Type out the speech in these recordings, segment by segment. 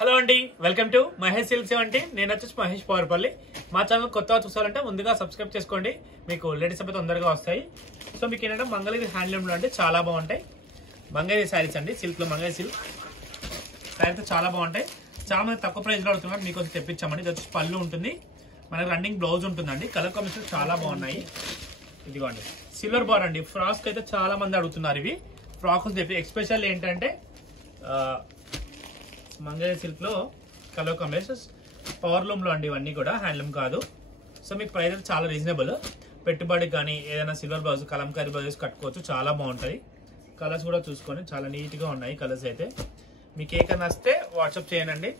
Hello అండి, welcome to Mahesh silks. అంటే నేను వచ్చేసి మహేష్ పవర్పల్లి. మా ఛానల్ కొత్తగా చూసారంటే ముందుగా సబ్స్క్రైబ్ చేసుకోండి, మీకు లేటెస్ట్ అయితే తొందరగా వస్తాయి. సో మీకు ఏంటంటే మంగళగిరి హ్యాండ్లూమ్లో అంటే చాలా బాగుంటాయి. మంగళగిరి శారీస్ అండి, సిల్క్లో మంగళగిరి సిల్క్ శారీస్ చాలా బాగుంటాయి. చాలా మంది తక్కువ ప్రైస్లో అడుగుతున్నారు, మీకు వచ్చి తెప్పించామండి. ఇది వచ్చి పళ్ళు ఉంటుంది, మనకి రన్నింగ్ బ్లౌజ్ ఉంటుందండి. కలర్ కాంబినేషన్ చాలా బాగున్నాయి. ఇదిగోండి సిల్వర్ బార్ అండి. ఫ్రాక్స్ అయితే చాలా మంది అడుగుతున్నారు. ఇవి ఫ్రాక్స్ చెప్పి ఎక్స్పెషల్ ఏంటంటే మంగళగిరి సిల్క్ లో కలర్ కాంబినేషన్స్ పవర్ లూమ్ లో అండి. ఇవన్నీ కూడా హ్యాండ్లూమ్ కాదు. సో మీకు ప్రైస్ చాలా రీజనబుల్. పెట్టుబడి కానీ ఏదైనా సిల్వర్ బ్లౌజ్ కలంకారీ బ్లౌజెస్ కట్టుకోవచ్చు, చాలా బాగుంటాయి. కలర్స్ కూడా చూసుకొని చాలా నీట్ గా ఉన్నాయి కలర్స్ అయితే. మీకు ఏ కలర్ వస్తే వాట్సాప్ చేయండి.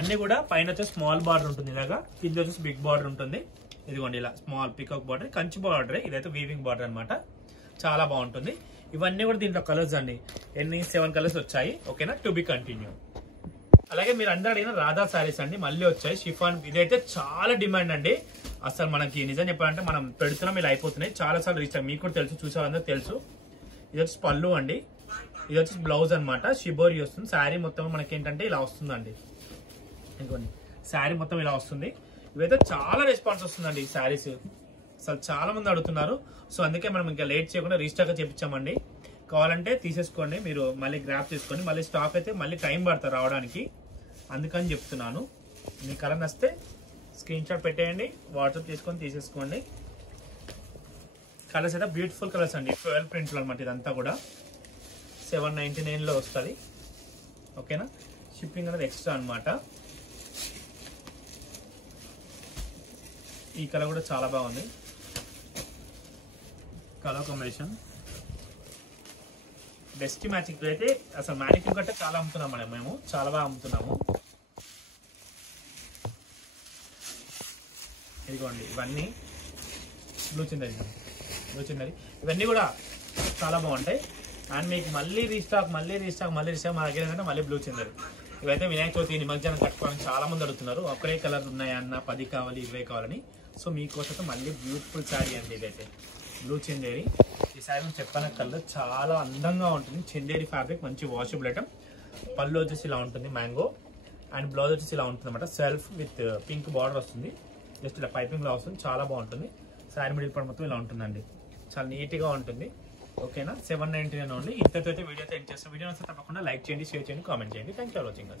అన్ని కూడా పైన వచ్చేసి స్మాల్ బార్డర్ ఉంటుంది, ఇలాగా కింద వచ్చేసి బిగ్ బార్డర్ ఉంటుంది. ఇదిగోండి ఇలా small peacock border, Kanchi border. ఇదైతే వీవింగ్ బార్డర్ అనమాట, చాలా బాగుంటుంది. ఇవన్నీ కూడా దీంట్లో కలర్స్ అండి. 7 కలర్స్ వచ్చాయి. ఓకేనా, టు బి కంటిన్యూ. అలాగే మీరు అందరూ అడిగిన రాధా శారీస్ అండి, మళ్ళీ వచ్చాయి. షిఫాన్ ఇదైతే చాలా డిమాండ్ అండి. అసలు మనకి నిజం చెప్పాలంటే మనం పెడుతున్నాం, ఇలా అయిపోతున్నాయి. చాలా సార్లు రీచ్ మీకు కూడా తెలుసు, చూసేవాళ్ళందరూ తెలుసు. ఇది వచ్చి పళ్ళు అండి, ఇది వచ్చి బ్లౌజ్ అనమాట. షిబోరి వస్తుంది. శారీ మొత్తం మనకి ఏంటంటే ఇలా వస్తుందండి. ఇంకోండి శారీ మొత్తం ఇలా వస్తుంది. ఇవైతే చాలా రెస్పాన్స్ వస్తుందండి ఈ శారీస్. అసలు చాలా మంది అడుగుతున్నారు. సో అందుకే మనం ఇంకా లేట్ చేయకుండా రీస్టాక్ చేపించామండి. కావాలంటే తీసేసుకోండి, మీరు మళ్ళీ గ్రాప్ చేసుకోండి. మళ్ళీ స్టాక్ అయితే మళ్ళీ టైం పడుతుంది రావడానికి, అందుకని చెప్తున్నాను. మీ కలర్ నస్తే స్క్రీన్ షాట్ పెట్టేయండి, వాట్సాప్ చేసుకొని తీసేసుకోండి. కలర్స్ అయితే బ్యూటిఫుల్ కలర్స్ అండి. 12 ప్రింట్లు అనమాట. ఇదంతా కూడా 799లో వస్తుంది. ఓకేనా, షిప్పింగ్ అనేది ఎక్స్ట్రా అనమాట. ఈ కలర్ కూడా చాలా బాగుంది, కలర్ కాంబినేషన్ బెస్ట్ మ్యాచింగ్. అయితే అసలు మ్యానిక్యూర్ కంటే చాలా అమ్ముతున్నాం మేడం, మేము చాలా బాగా అమ్ముతున్నాము. ఇదిగోండి ఇవన్నీ బ్లూ చిందరి, ఇవన్నీ కూడా చాలా బాగుంటాయి. అండ్ మీకు మళ్ళీ రీస్టాక్ మా దగ్గర ఏంటంటే మళ్ళీ బ్లూ చిందరి. ఇవైతే వినాయక చవితి నిమజ్జనం కట్టుకోవాలని చాలా మంది అడుగుతున్నారు. ఒకే కలర్ ఉన్నాయన్న 10 కావాలి 20 కావాలని. సో మీకోసం మళ్ళీ బ్యూటిఫుల్ శారీ అండి. ఇదైతే బ్లూ చందేరి. ఈ శారీ చెప్పిన కలర్ చాలా అందంగా ఉంటుంది. చందేరి ఫ్యాబ్రిక్, మంచి వాషబుల్ ఐటమ్. పళ్ళు వచ్చేసి ఇలా ఉంటుంది మ్యాంగో, అండ్ బ్లౌజ్ వచ్చేసి ఇలా ఉంటుంది అనమాట. సెల్ఫ్ విత్ పింక్ బార్డర్ వస్తుంది, జస్ట్ ఇలా పైపింగ్ లా వస్తుంది, చాలా బాగుంటుంది. శారీ మిడిల్ పార్ట్ మొత్తం ఇలా ఉంటుందండి, చాలా నీట్ గా ఉంటుంది. ఓకేనా, 799 ఓన్లీ. ఇంతతో అయితే వీడియో అయితే ఎండ్ చేస్తాం. వీడియో తప్పకుండా లైక్ చేయండి, షేర్ చేయండి, కామెంట్ చేయండి. Thank you for watching.